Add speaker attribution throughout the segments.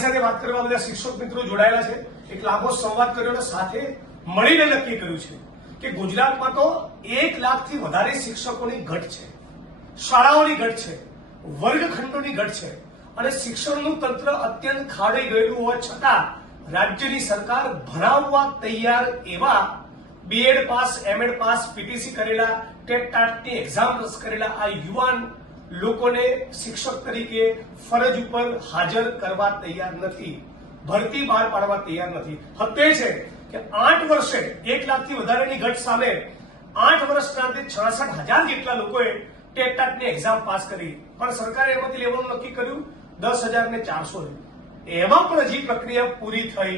Speaker 1: મારી સાથે વાત કરવા બધા શિક્ષક મિત્રો જોડાયેલા છે. એક લાંબો સંવાદ કર્યો અને સાથે મળીને નક્કી કર્યું છે કે ગુજરાતમાં તો એક લાખથી વધારે શિક્ષકોની ઘટ છે. શાળાઓની ઘટ છે. વર્ગખંડોની ઘટ છે. અને શિક્ષણનું તંત્ર અત્યંત ખાડાઈ ગયેલું હોવા છતાં રાજ્યની સરકાર ભણાવવા તૈયાર એવા BEd pass MEd pass PTC કરેલા ટેટ ટાટની એક્ઝામ પાસ કરેલા આ યુવાન લોકોને શિક્ષક તરીકે ફરજ ઉપર હાજર કરવા તૈયાર નથી, ભરતી બહાર પાડવા તૈયાર નથી. હતે છે કે આઠ વર્ષે એક લાખથી વધારેની ઘટ સામે આઠ વર્ષના અંતે છાસઠ હજાર જેટલા લોકોએ ટેટ ટાટની એક્ઝામ પાસ કરી. પણ સરકારે એમાંથી લેવાનું નક્કી કર્યું, દસ હજાર ને ચારસો એમાં પણ હજી પ્રક્રિયા પૂરી થઈ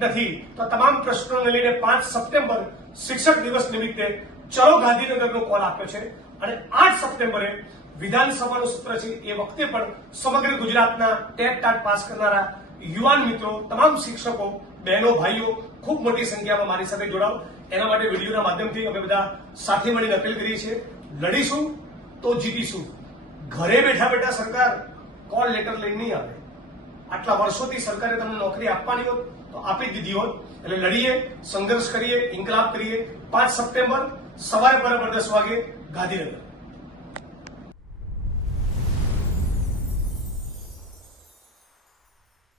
Speaker 1: નથી. તો તમામ પ્રશ્નોને લઈને પાંચ સપ્ટેમ્બર શિક્ષક દિવસ નિમિત્તે ચલો ગાંધીનગરનો કોલ આપ્યો છે અને આઠ સપ્ટેમ્બરે વિધાનસભાનું સત્ર છે એ વખતે પણ સમગ્ર ગુજરાતના ટેટ ટાટ પાસ કરનારા યુવાન મિત્રો, તમામ શિક્ષકો, બહેનો, ભાઈઓ ખૂબ મોટી સંખ્યામાં મારી સાથે જોડાઓ. એના માટે વિડીયોના માધ્યમથી અમે બધા સાથે મળીને અપીલ કરીએ છીએ, લડીશું તો જીતીશું. ઘરે બેઠા બેઠા સરકાર કોલ લેટર લઈને નહીં આવે. આટલા વર્ષોથી સરકારે તમને નોકરી આપવાની હોત તો આપી દીધી હોત. એટલે લડીએ, સંઘર્ષ કરીએ, ઇન્કલાબ કરીએ. પાંચ સપ્ટેમ્બર સવારે બરાબર દસ વાગે ગાંધીનગર.